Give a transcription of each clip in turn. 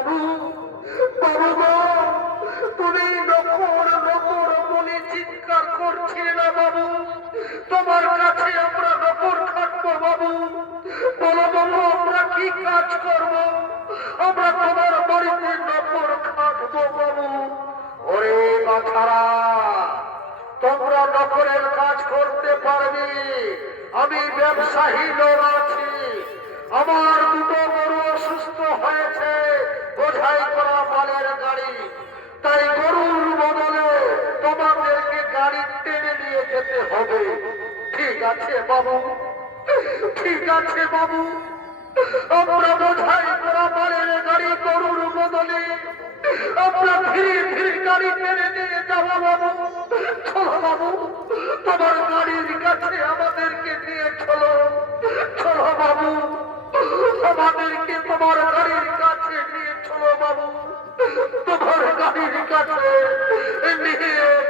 বাবু বাবু তুমি নকর নকর বলে চিৎকার করছিলে না বাবু তোমার কাছে আমরা নকর খাটবো বাবু বলো বাবু আমরা কি কাজ করব আমরা তোমার বাড়িতে নকর খাটবো বাবু ওরে মাথারা তোমরা নকরের কাজ করতে পারবে আমি ব্যবসায়ী লোক আছি আমার দুটো বড় অসুস্থ হয়েছে। বোঝাই করা মালের গাড়ি। তাই গরুর বদলে তোমাদেরকে গাড়ি টেনে নিয়ে যেতে হবে। ঠিক আছে, বাবু। ঠিক আছে, বাবু। আমরা বোঝাই করা মালের গাড়ি গরুর বদলে। আমরা ধীরে ধীরে গাড়ি টেনে নিয়ে যাব, বাবু। চলো, বাবু। তোমার গাড়ির কাছে আমাদেরকে নিয়ে চলো। চলো, বাবু। আমাদেরকে তোমার গাড়ির নিয়ে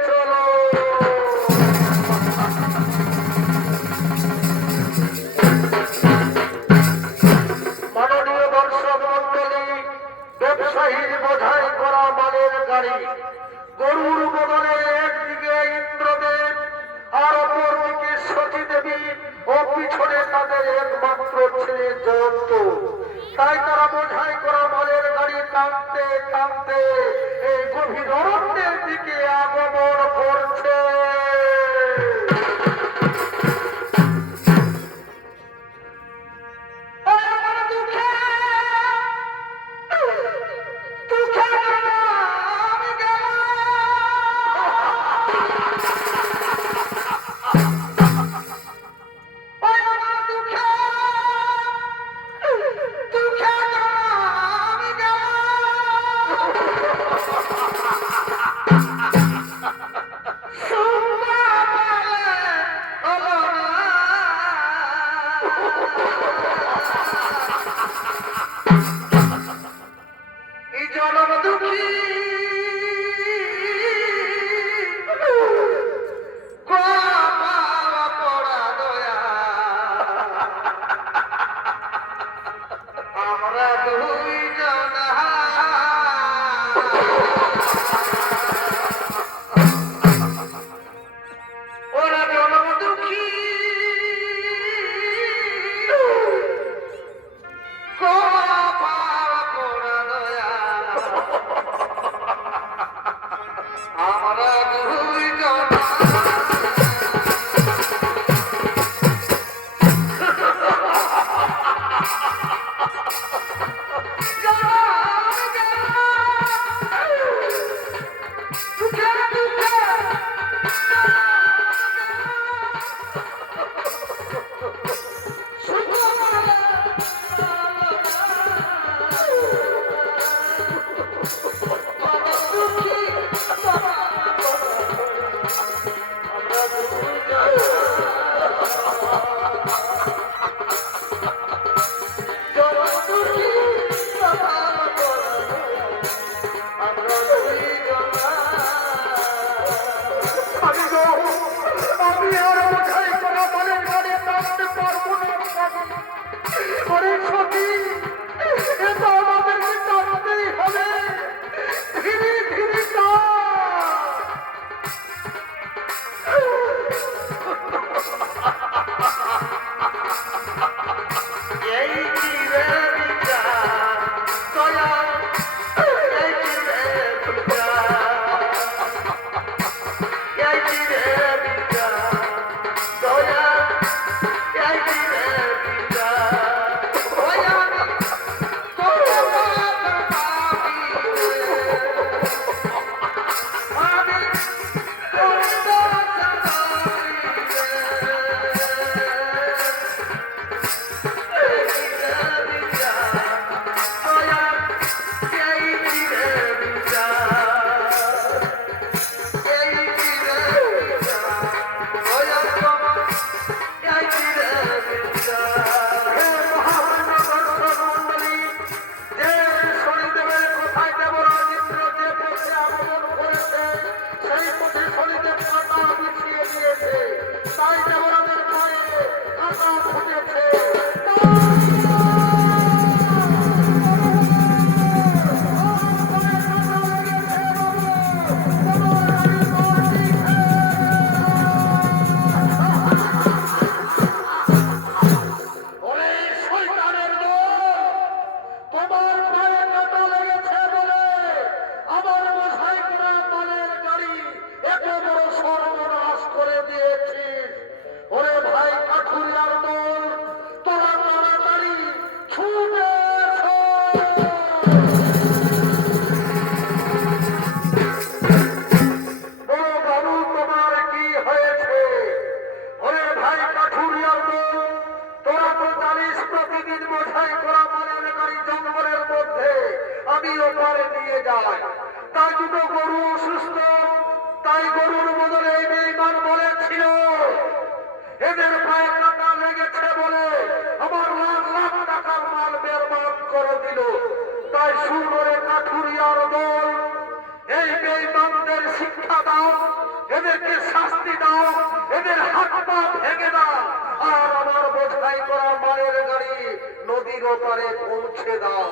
চিরতরে পৌঁছে দাও।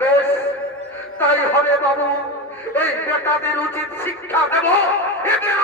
বেশ তাই হবে বাবু এই বেটাদের উচিত শিক্ষা দেব। এদের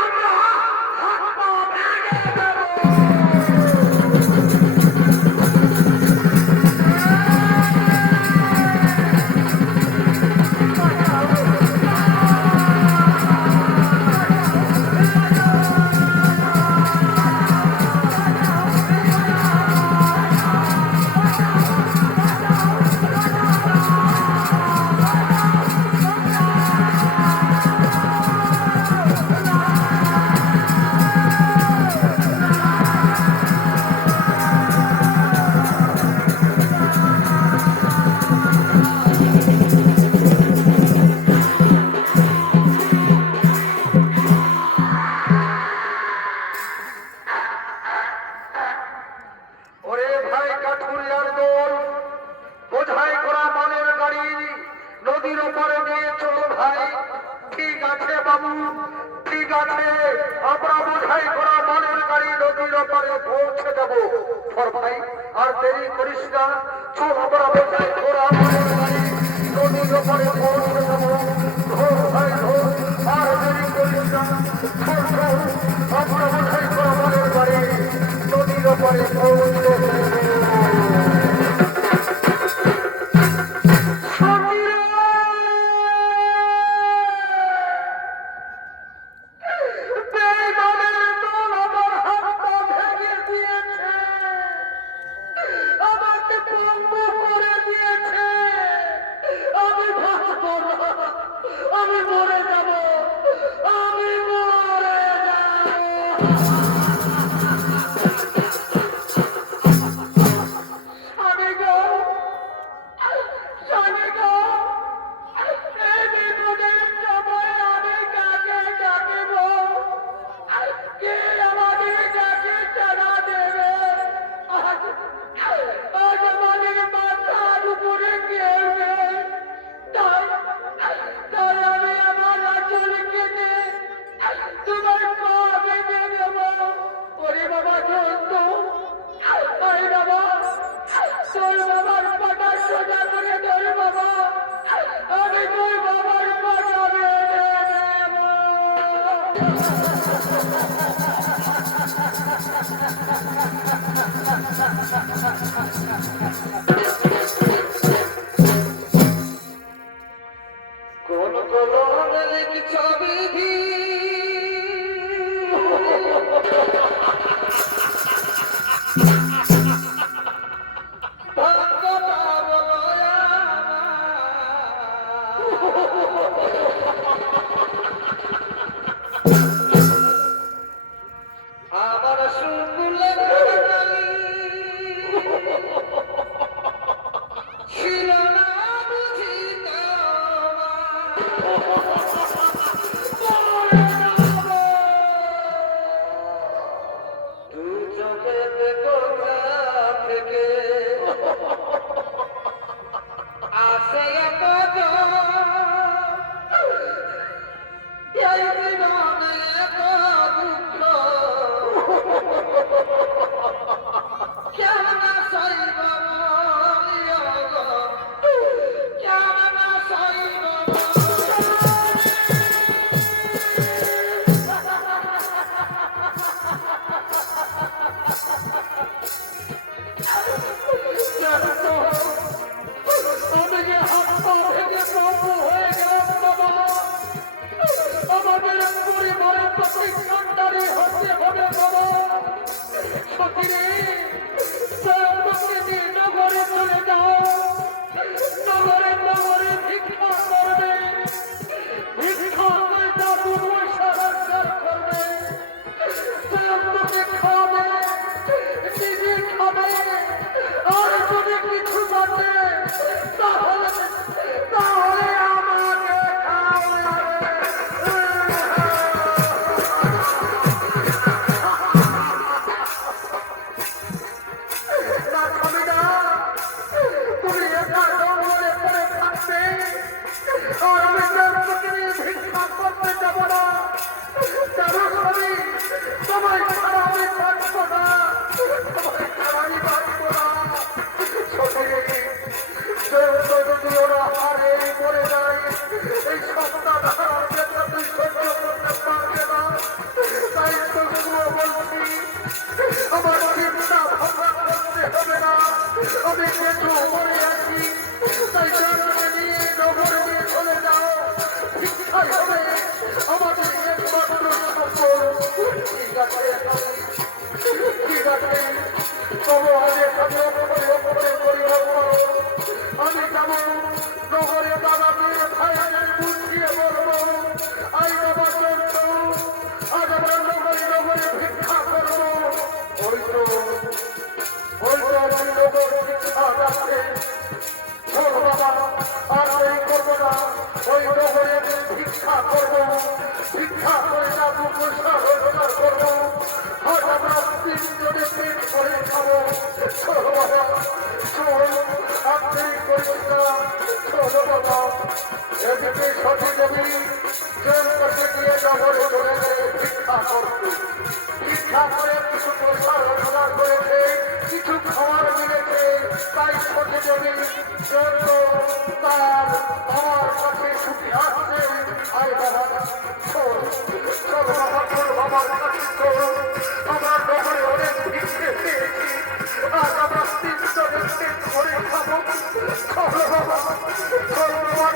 Thank you.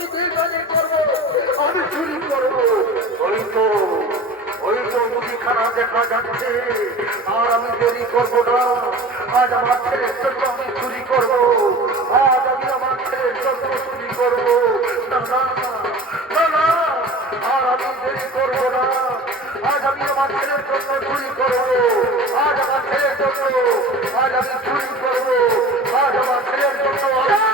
আমি চুরি করব ওই তো ওই তো মুদিখানা দেখা যাচ্ছে আর আমি দেরি করব। না আজ আমার ছেলের জন্য আমি চুরি করব। আজ আমি আমার ছেলের জন্য চুরি করব। না না আর আমি দেরি করব। না আজ আমি আমার ছেলের জন্য চুরি করব। আজ আমার ছেলের জন্য আজ আমি চুরি করব। আজ আমার ছেলের জন্য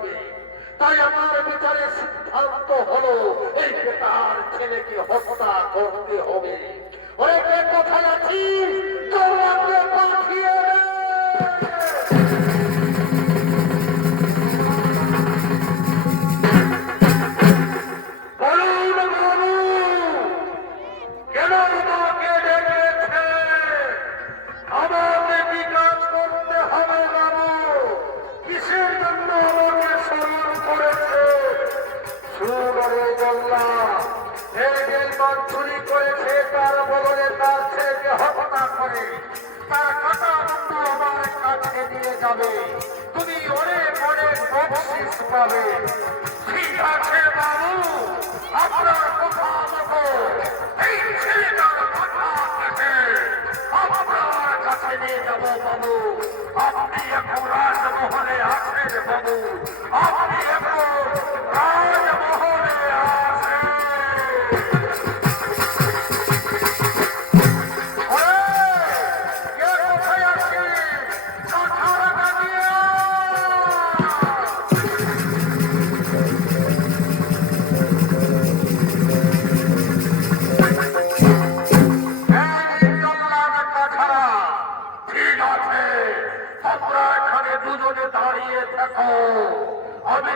পারবে তাই আমার বিচারে সিদ্ধান্ত হলো এই বেটার ছেলেকে হত্যা করতে হবে। যাবে, তুমি অনেক অনেক বকশিস পাবে। ঠিক আছে, বাবু, আপনার কথা মতো এই ছেলেটার কথা থেকে আপনার কাছে নিয়ে যাব, বাবু। আপনি এখন রাজমহলে আছেন বাবু।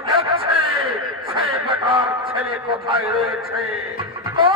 দেখছে সেই বেটার ছেলে কোথায় রয়েছে? মা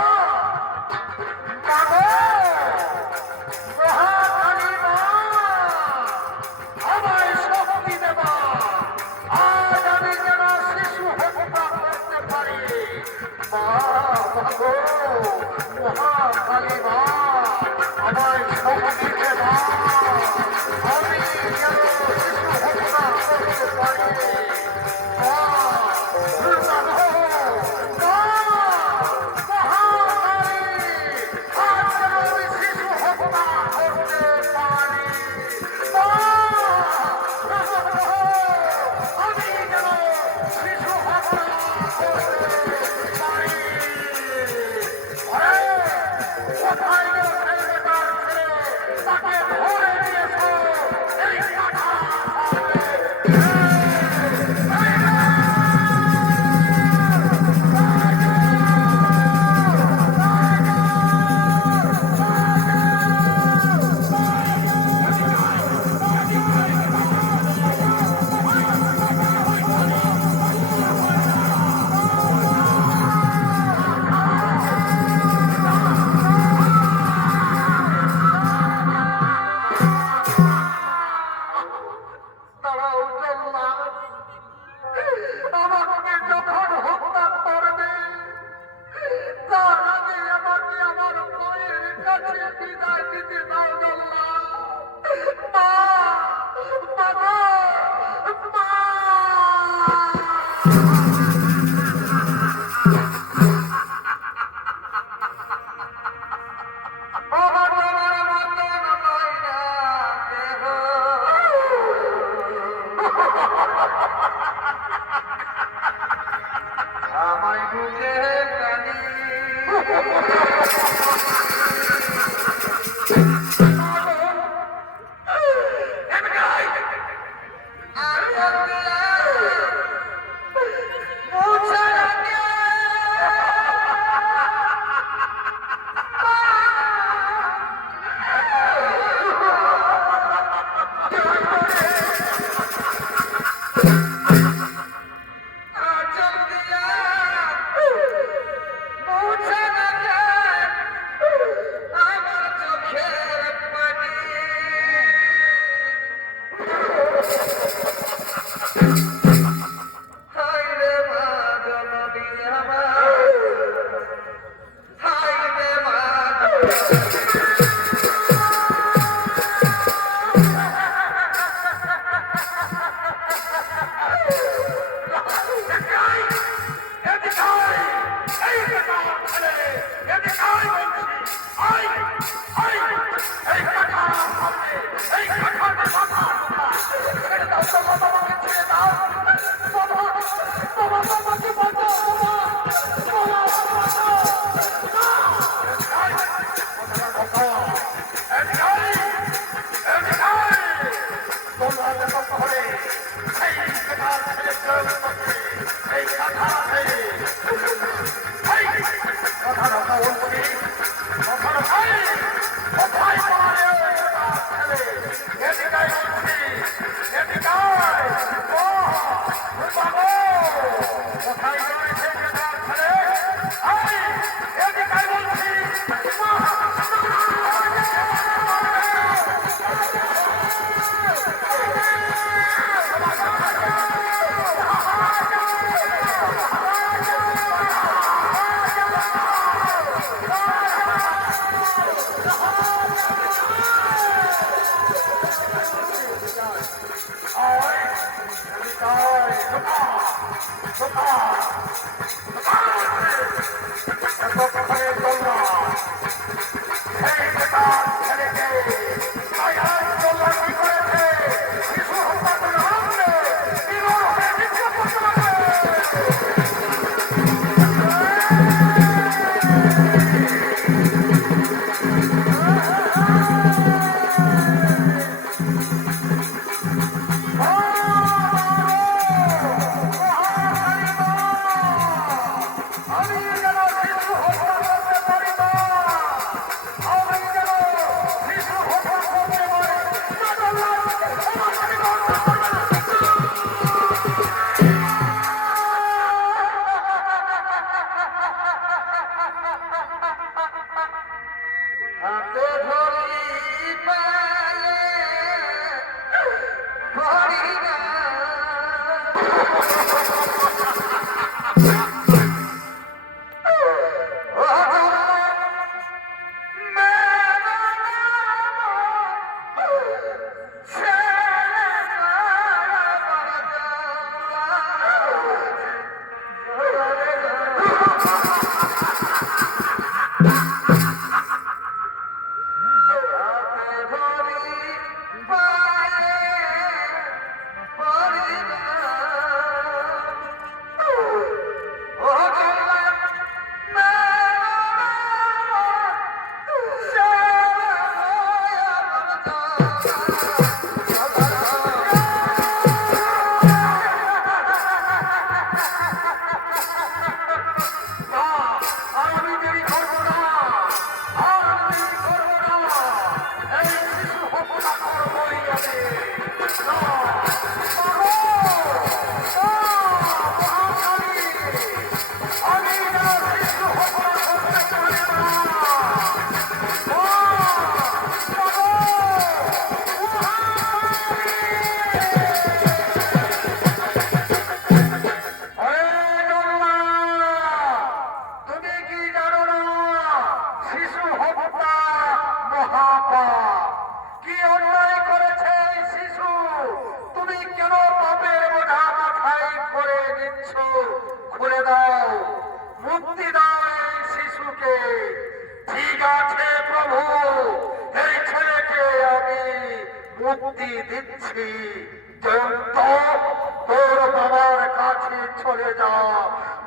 আর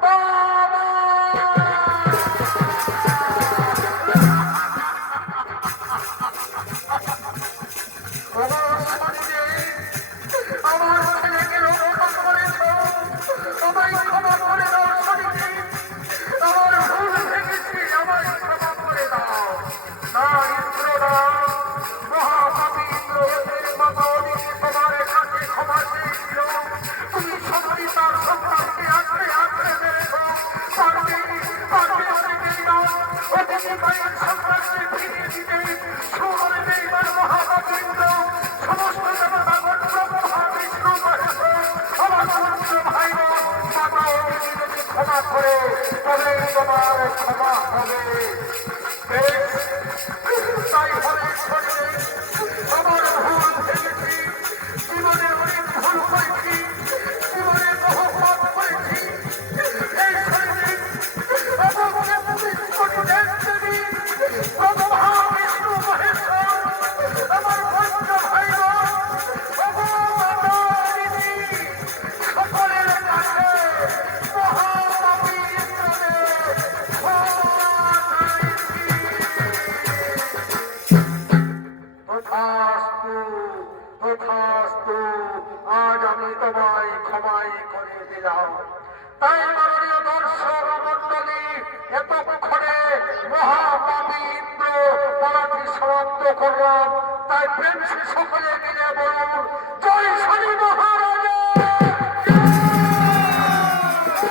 宝 ক্ষমা করে তবে তোমার ক্ষমা হবে